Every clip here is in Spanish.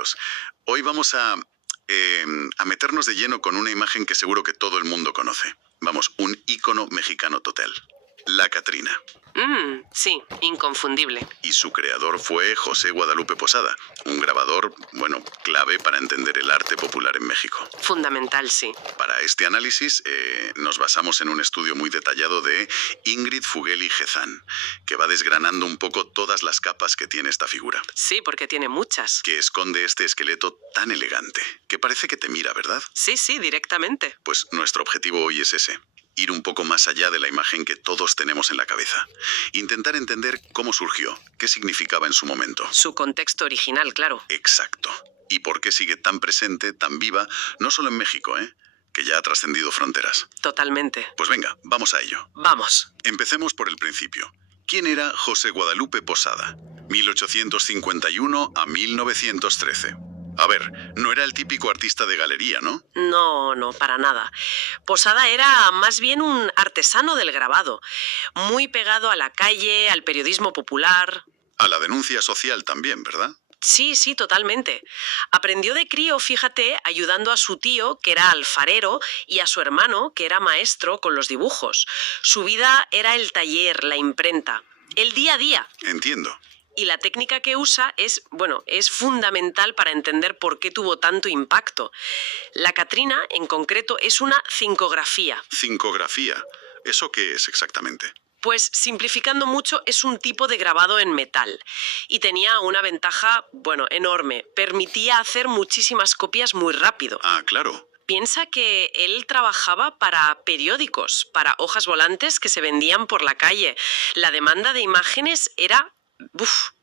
bienvenidos. Hoy vamos a meternos de lleno con una imagen que seguro que todo el mundo conoce. Vamos, un ícono mexicano total. La Catrina. Sí, inconfundible. Y su creador fue José Guadalupe Posada, un grabador, clave para entender el arte popular en México. Fundamental, sí. Para este análisis nos basamos en un estudio muy detallado de Ingrid Fugeli Gezán, que va desgranando un poco todas las capas que tiene esta figura. Sí, porque tiene muchas. Que esconde este esqueleto tan elegante, que parece que te mira, ¿verdad? Sí, directamente. Pues nuestro objetivo hoy es ese. Ir un poco más allá de la imagen que todos tenemos en la cabeza. Intentar entender cómo surgió, qué significaba en su momento. Su contexto original, claro. Exacto. Y por qué sigue tan presente, tan viva, no solo en México, que ya ha trascendido fronteras. Totalmente. Pues venga, vamos a ello. Vamos. Empecemos por el principio. ¿Quién era José Guadalupe Posada? 1851 a 1913. A ver, no era el típico artista de galería, ¿no? No, para nada. Posada era más bien un artesano del grabado, muy pegado a la calle, al periodismo popular. A la denuncia social también, ¿verdad? Sí, totalmente. Aprendió de crío, fíjate, ayudando a su tío, que era alfarero, y a su hermano, que era maestro, con los dibujos. Su vida era el taller, la imprenta, el día a día. Entiendo. Y la técnica que usa es fundamental para entender por qué tuvo tanto impacto. La Catrina, en concreto, es una cincografía. ¿Cincografía? ¿Eso qué es exactamente? Pues, simplificando mucho, es un tipo de grabado en metal. Y tenía una ventaja, enorme. Permitía hacer muchísimas copias muy rápido. Ah, claro. Piensa que él trabajaba para periódicos, para hojas volantes que se vendían por la calle. La demanda de imágenes era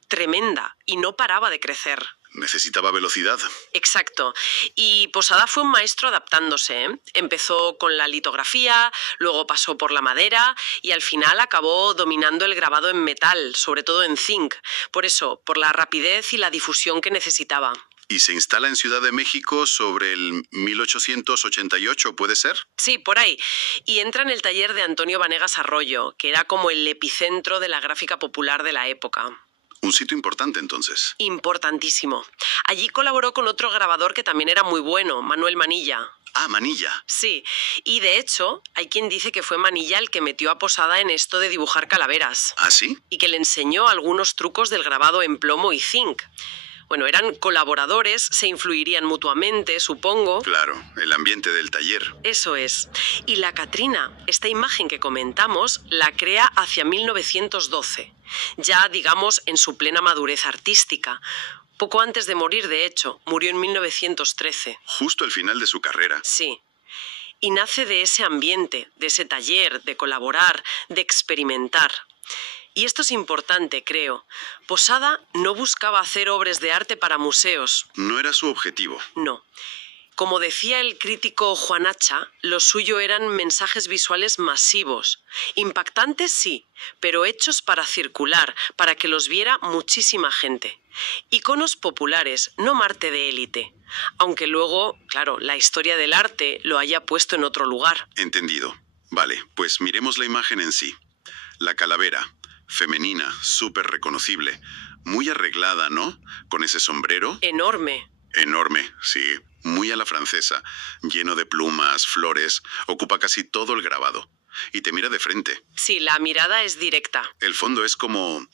tremenda y no paraba de crecer. Necesitaba velocidad. Exacto. Y Posada fue un maestro adaptándose, ¿eh? Empezó con la litografía, luego pasó por la madera y al final acabó dominando el grabado en metal, sobre todo en zinc. Por eso, por la rapidez y la difusión que necesitaba. ¿Y se instala en Ciudad de México sobre el 1888, puede ser? Sí, por ahí. Y entra en el taller de Antonio Vanegas Arroyo, que era como el epicentro de la gráfica popular de la época. Un sitio importante, entonces. Importantísimo. Allí colaboró con otro grabador que también era muy bueno, Manuel Manilla. Ah, Manilla. Sí, y de hecho, hay quien dice que fue Manilla el que metió a Posada en esto de dibujar calaveras. ¿Ah, sí? Y que le enseñó algunos trucos del grabado en plomo y zinc. Eran colaboradores, se influirían mutuamente, supongo. Claro, el ambiente del taller. Eso es. Y la Catrina, esta imagen que comentamos, la crea hacia 1912. Ya, digamos, en su plena madurez artística. Poco antes de morir, de hecho. Murió en 1913. Justo al final de su carrera. Sí. Y nace de ese ambiente, de ese taller, de colaborar, de experimentar. Y esto es importante, creo. Posada no buscaba hacer obras de arte para museos. No era su objetivo. No. Como decía el crítico Juan Hacha, lo suyo eran mensajes visuales masivos. Impactantes sí, pero hechos para circular, para que los viera muchísima gente. Iconos populares, no Marte de élite. Aunque luego, claro, la historia del arte lo haya puesto en otro lugar. Entendido. Vale, pues miremos la imagen en sí. La calavera. Femenina, súper reconocible. Muy arreglada, ¿no? Con ese sombrero. Enorme. Enorme, sí. Muy a la francesa. Lleno de plumas, flores. Ocupa casi todo el grabado. Y te mira de frente. Sí, la mirada es directa. El fondo es como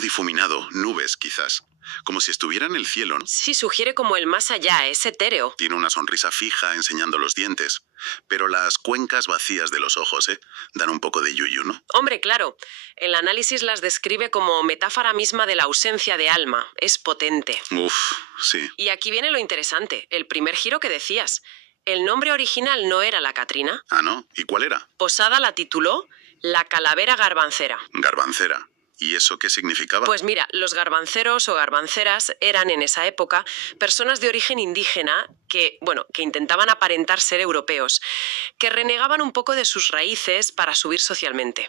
difuminado. Nubes, quizás. Como si estuviera en el cielo, ¿no? Sí, sugiere como el más allá, es etéreo. Tiene una sonrisa fija enseñando los dientes. Pero las cuencas vacías de los ojos, dan un poco de yuyu, ¿no? Hombre, claro. El análisis las describe como metáfora misma de la ausencia de alma. Es potente. Uf, sí. Y aquí viene lo interesante, el primer giro que decías. El nombre original no era la Catrina. Ah, ¿no? ¿Y cuál era? Posada la tituló La Calavera Garbancera. Garbancera. ¿Y eso qué significaba? Pues mira, los garbanceros o garbanceras eran en esa época personas de origen indígena que intentaban aparentar ser europeos, que renegaban un poco de sus raíces para subir socialmente.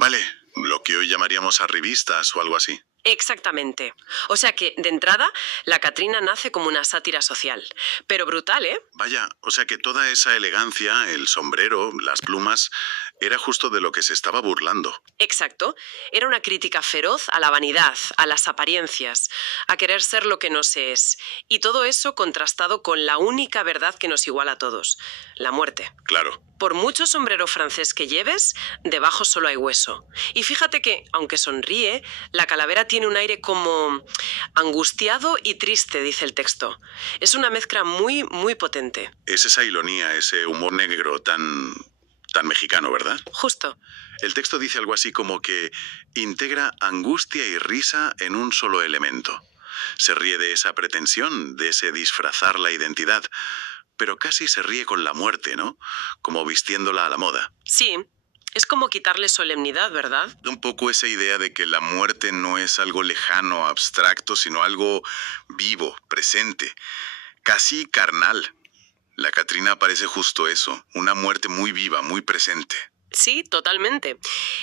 Vale, lo que hoy llamaríamos arribistas o algo así. Exactamente. O sea que, de entrada, la Catrina nace como una sátira social. Pero brutal, ¿eh? Vaya, o sea que toda esa elegancia, el sombrero, las plumas, Era justo de lo que se estaba burlando. Exacto. Era una crítica feroz a la vanidad, a las apariencias, a querer ser lo que no se es. Y todo eso contrastado con la única verdad que nos iguala a todos, la muerte. Claro. Por mucho sombrero francés que lleves, debajo solo hay hueso. Y fíjate que, aunque sonríe, la calavera tiene un aire como angustiado y triste, dice el texto. Es una mezcla muy, muy potente. Es esa ironía, ese humor negro tan mexicano, ¿verdad? Justo. El texto dice algo así como que integra angustia y risa en un solo elemento. Se ríe de esa pretensión, de ese disfrazar la identidad, pero casi se ríe con la muerte, ¿no? Como vistiéndola a la moda. Sí, es como quitarle solemnidad, ¿verdad? Un poco esa idea de que la muerte no es algo lejano, abstracto, sino algo vivo, presente, casi carnal. La Catrina parece justo eso, una muerte muy viva, muy presente. Sí, totalmente.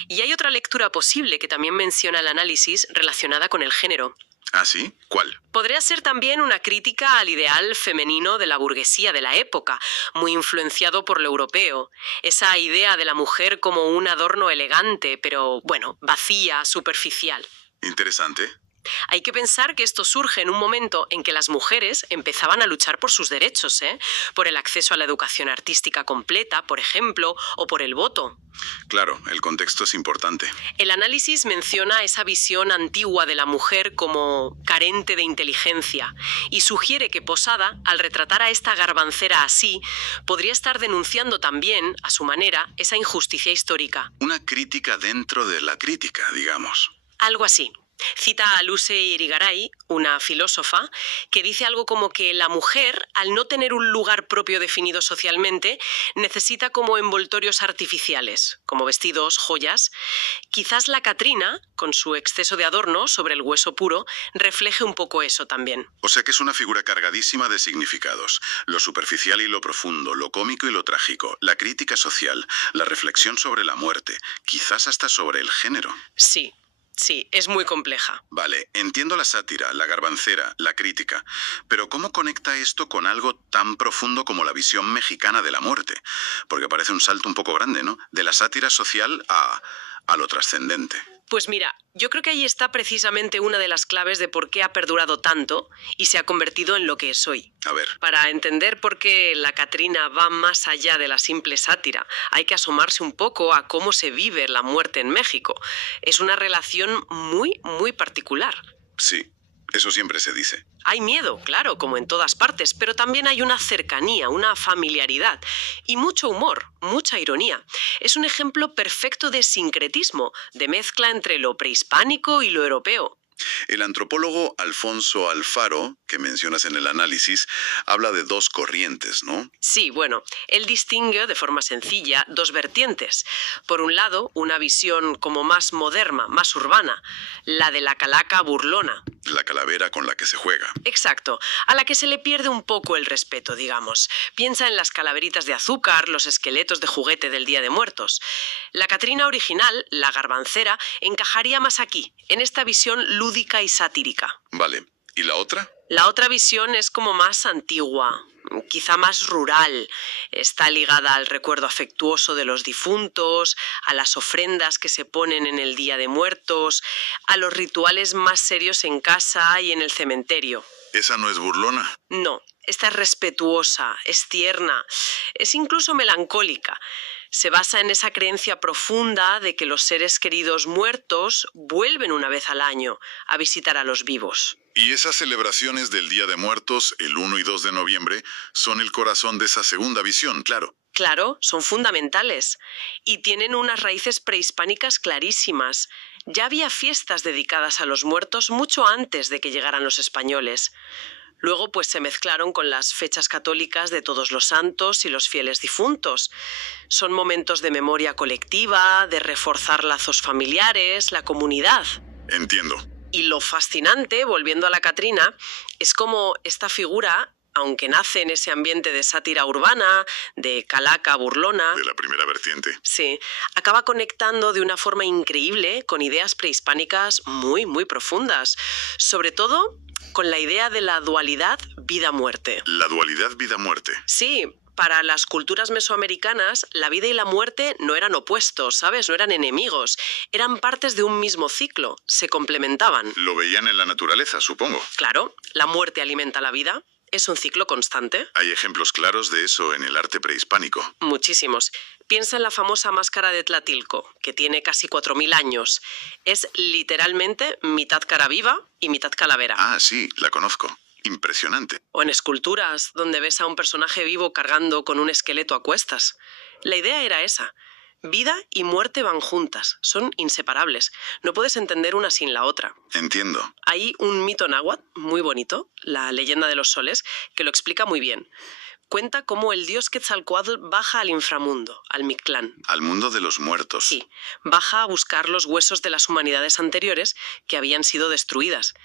Y hay otra lectura posible que también menciona el análisis relacionada con el género. ¿Ah, sí? ¿Cuál? Podría ser también una crítica al ideal femenino de la burguesía de la época, muy influenciado por lo europeo. Esa idea de la mujer como un adorno elegante, pero, bueno, vacía, superficial. Interesante. Hay que pensar que esto surge en un momento en que las mujeres empezaban a luchar por sus derechos, por el acceso a la educación artística completa, por ejemplo, o por el voto. Claro, el contexto es importante. El análisis menciona esa visión antigua de la mujer como carente de inteligencia y sugiere que Posada, al retratar a esta garbancera así, podría estar denunciando también, a su manera, esa injusticia histórica. Una crítica dentro de la crítica, digamos. Algo así. Cita a Luce Irigaray, una filósofa, que dice algo como que la mujer, al no tener un lugar propio definido socialmente, necesita como envoltorios artificiales, como vestidos, joyas. Quizás la Catrina, con su exceso de adorno sobre el hueso puro, refleje un poco eso también. O sea que es una figura cargadísima de significados. Lo superficial y lo profundo, lo cómico y lo trágico, la crítica social, la reflexión sobre la muerte, quizás hasta sobre el género. Sí, es muy compleja. Vale, entiendo la sátira, la garbancera, la crítica, pero ¿cómo conecta esto con algo tan profundo como la visión mexicana de la muerte? Porque parece un salto un poco grande, ¿no? De la sátira social a lo trascendente. Pues mira, yo creo que ahí está precisamente una de las claves de por qué ha perdurado tanto y se ha convertido en lo que es hoy. A ver. Para entender por qué la Catrina va más allá de la simple sátira, hay que asomarse un poco a cómo se vive la muerte en México. Es una relación muy, muy particular. Sí, eso siempre se dice. Hay miedo, claro, como en todas partes, pero también hay una cercanía, una familiaridad y mucho humor, mucha ironía. Es un ejemplo perfecto de sincretismo, de mezcla entre lo prehispánico y lo europeo. El antropólogo Alfonso Alfaro, que mencionas en el análisis, habla de dos corrientes, ¿no? Sí, bueno, él distingue de forma sencilla dos vertientes. Por un lado, una visión como más moderna, más urbana, la de la calaca burlona. La calavera con la que se juega. Exacto, a la que se le pierde un poco el respeto, digamos. Piensa en las calaveritas de azúcar, los esqueletos de juguete del Día de Muertos. La Catrina original, la garbancera, encajaría más aquí, en esta visión lúdica y satírica. Vale, ¿y la otra? La otra visión es como más antigua, quizá más rural. Está ligada al recuerdo afectuoso de los difuntos, a las ofrendas que se ponen en el Día de Muertos, a los rituales más serios en casa y en el cementerio. ¿Esa no es burlona? No, esta es respetuosa, es tierna, es incluso melancólica. Se basa en esa creencia profunda de que los seres queridos muertos vuelven una vez al año a visitar a los vivos. Y esas celebraciones del Día de Muertos, el 1 y 2 de noviembre, son el corazón de esa segunda visión, claro. Claro, son fundamentales y tienen unas raíces prehispánicas clarísimas. Ya había fiestas dedicadas a los muertos mucho antes de que llegaran los españoles. Luego, pues se mezclaron con las fechas católicas de Todos los Santos y los fieles difuntos. Son momentos de memoria colectiva, de reforzar lazos familiares, la comunidad. Entiendo. Y lo fascinante, volviendo a la Catrina, es como esta figura, aunque nace en ese ambiente de sátira urbana, de calaca burlona... De la primera vertiente. Sí, acaba conectando de una forma increíble con ideas prehispánicas muy, muy profundas. Sobre todo con la idea de la dualidad vida-muerte. La dualidad vida-muerte. Sí, Para las culturas mesoamericanas, la vida y la muerte no eran opuestos, ¿sabes? No eran enemigos. Eran partes de un mismo ciclo. Se complementaban. Lo veían en la naturaleza, supongo. Claro, la muerte alimenta la vida. Es un ciclo constante. Hay ejemplos claros de eso en el arte prehispánico. Muchísimos. Piensa en la famosa máscara de Tlatilco, que tiene casi 4.000 años. Es literalmente mitad cara viva y mitad calavera. Ah, sí, la conozco. Impresionante. O en esculturas, donde ves a un personaje vivo cargando con un esqueleto a cuestas. La idea era esa. Vida y muerte van juntas, son inseparables. No puedes entender una sin la otra. Entiendo. Hay un mito náhuatl muy bonito, la leyenda de los soles, que lo explica muy bien. Cuenta cómo el dios Quetzalcóatl baja al inframundo, al Mictlán. Al mundo de los muertos. Sí, baja a buscar los huesos de las humanidades anteriores que habían sido destruidas.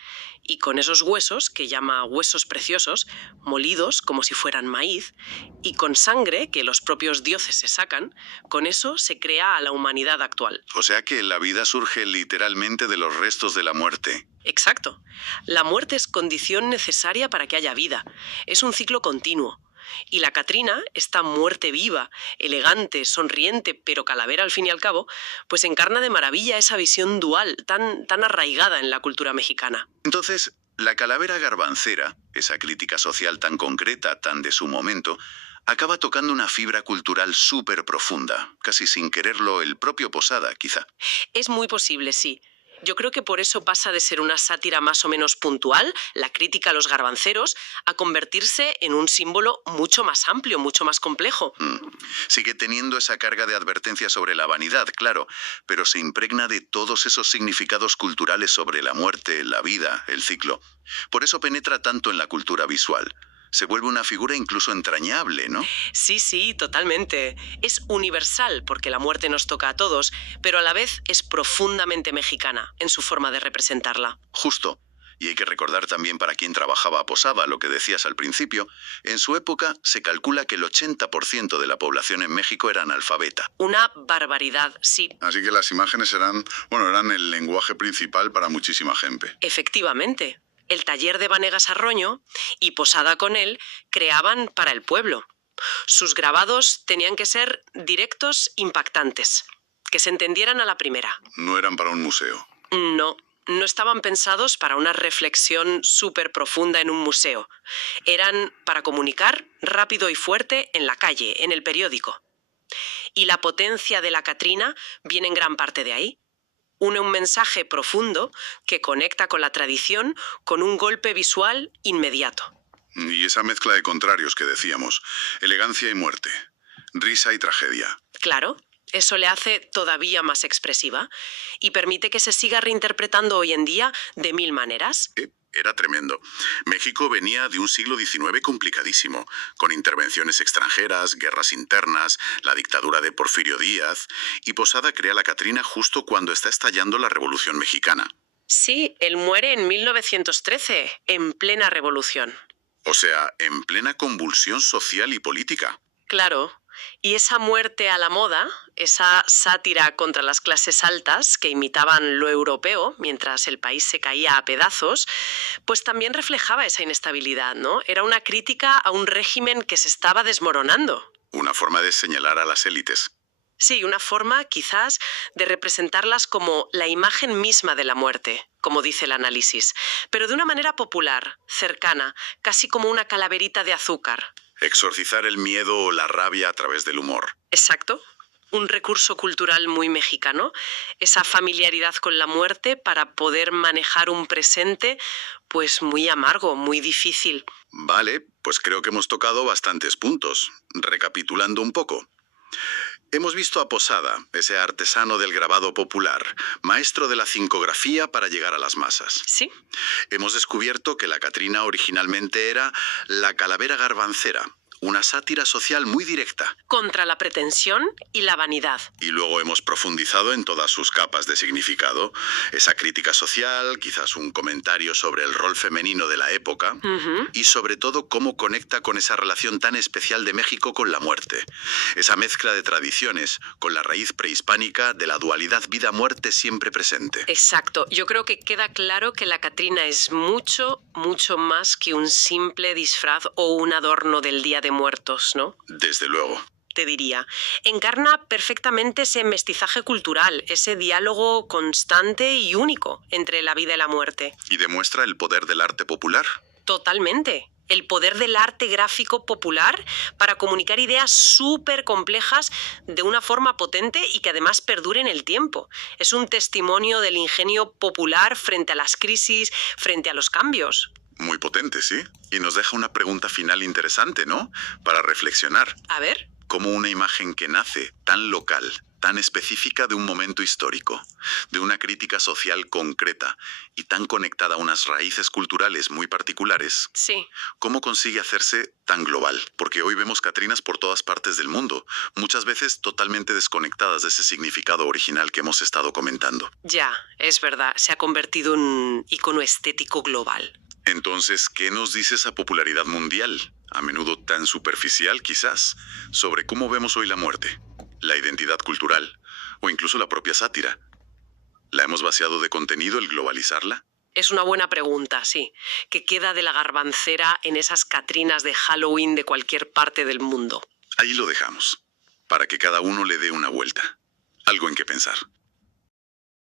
Y con esos huesos, que llama huesos preciosos, molidos como si fueran maíz, y con sangre que los propios dioses se sacan, con eso se crea a la humanidad actual. O sea que la vida surge literalmente de los restos de la muerte. Exacto. La muerte es condición necesaria para que haya vida. Es un ciclo continuo. Y la Catrina, esta muerte viva, elegante, sonriente, pero calavera al fin y al cabo, pues encarna de maravilla esa visión dual tan arraigada en la cultura mexicana. Entonces, la calavera garbancera, esa crítica social tan concreta, tan de su momento, acaba tocando una fibra cultural súper profunda, casi sin quererlo el propio Posada, quizá. Es muy posible, sí. Yo creo que por eso pasa de ser una sátira más o menos puntual, la crítica a los garbanceros, a convertirse en un símbolo mucho más amplio, mucho más complejo. Sigue teniendo esa carga de advertencia sobre la vanidad, claro, pero se impregna de todos esos significados culturales sobre la muerte, la vida, el ciclo. Por eso penetra tanto en la cultura visual. Se vuelve una figura incluso entrañable, ¿no? Sí, totalmente. Es universal porque la muerte nos toca a todos, pero a la vez es profundamente mexicana en su forma de representarla. Justo. Y hay que recordar también para quién trabajaba Posada, lo que decías al principio. En su época se calcula que el 80% de la población en México era analfabeta. Una barbaridad, sí. Así que las imágenes eran el lenguaje principal para muchísima gente. Efectivamente. El taller de Vanegas Arroño y Posada con él creaban para el pueblo. Sus grabados tenían que ser directos, impactantes, que se entendieran a la primera. No eran para un museo. No estaban pensados para una reflexión súper profunda en un museo. Eran para comunicar rápido y fuerte en la calle, en el periódico. Y la potencia de la Catrina viene en gran parte de ahí. Une un mensaje profundo que conecta con la tradición con un golpe visual inmediato. Y esa mezcla de contrarios que decíamos, elegancia y muerte, risa y tragedia. Claro, eso le hace todavía más expresiva y permite que se siga reinterpretando hoy en día de 1000 maneras. Era tremendo. México venía de un siglo XIX complicadísimo, con intervenciones extranjeras, guerras internas, la dictadura de Porfirio Díaz, y Posada crea la Catrina justo cuando está estallando la Revolución Mexicana. Sí, él muere en 1913, en plena revolución. O sea, en plena convulsión social y política. Claro. Y esa muerte a la moda, esa sátira contra las clases altas que imitaban lo europeo mientras el país se caía a pedazos, pues también reflejaba esa inestabilidad, ¿no? Era una crítica a un régimen que se estaba desmoronando. Una forma de señalar a las élites. Sí, una forma, quizás, de representarlas como la imagen misma de la muerte, como dice el análisis, pero de una manera popular, cercana, casi como una calaverita de azúcar. Exorcizar el miedo o la rabia a través del humor. Exacto. Un recurso cultural muy mexicano, esa familiaridad con la muerte para poder manejar un presente, pues muy amargo, muy difícil. Vale, pues creo que hemos tocado bastantes puntos. Recapitulando un poco. Hemos visto a Posada, ese artesano del grabado popular, maestro de la cincografía para llegar a las masas. Sí. Hemos descubierto que la Catrina originalmente era la calavera garbancera, una sátira social muy directa. Contra la pretensión y la vanidad. Y luego hemos profundizado en todas sus capas de significado. Esa crítica social, quizás un comentario sobre el rol femenino de la época, y sobre todo cómo conecta con esa relación tan especial de México con la muerte. Esa mezcla de tradiciones con la raíz prehispánica de la dualidad vida-muerte siempre presente. Exacto. Yo creo que queda claro que la Catrina es mucho, mucho más que un simple disfraz o un adorno del Día de Muertos, ¿no? Desde luego. Te diría. Encarna perfectamente ese mestizaje cultural, ese diálogo constante y único entre la vida y la muerte. Y demuestra el poder del arte popular. Totalmente. El poder del arte gráfico popular para comunicar ideas súper complejas de una forma potente y que además perdure en el tiempo. Es un testimonio del ingenio popular frente a las crisis, frente a los cambios. Muy potente, ¿sí? Y nos deja una pregunta final interesante, ¿no? Para reflexionar. A ver. Cómo una imagen que nace tan local, tan específica de un momento histórico, de una crítica social concreta y tan conectada a unas raíces culturales muy particulares, Sí. ¿cómo consigue hacerse tan global? Porque hoy vemos Catrinas por todas partes del mundo, muchas veces totalmente desconectadas de ese significado original que hemos estado comentando. Ya, es verdad, se ha convertido en un icono estético global. Entonces, ¿qué nos dice esa popularidad mundial, a menudo tan superficial quizás, sobre cómo vemos hoy la muerte, la identidad cultural o incluso la propia sátira? ¿La hemos vaciado de contenido el globalizarla? Es una buena pregunta, sí. ¿Qué queda de la garbancera en esas Catrinas de Halloween de cualquier parte del mundo? Ahí lo dejamos, para que cada uno le dé una vuelta. Algo en qué pensar.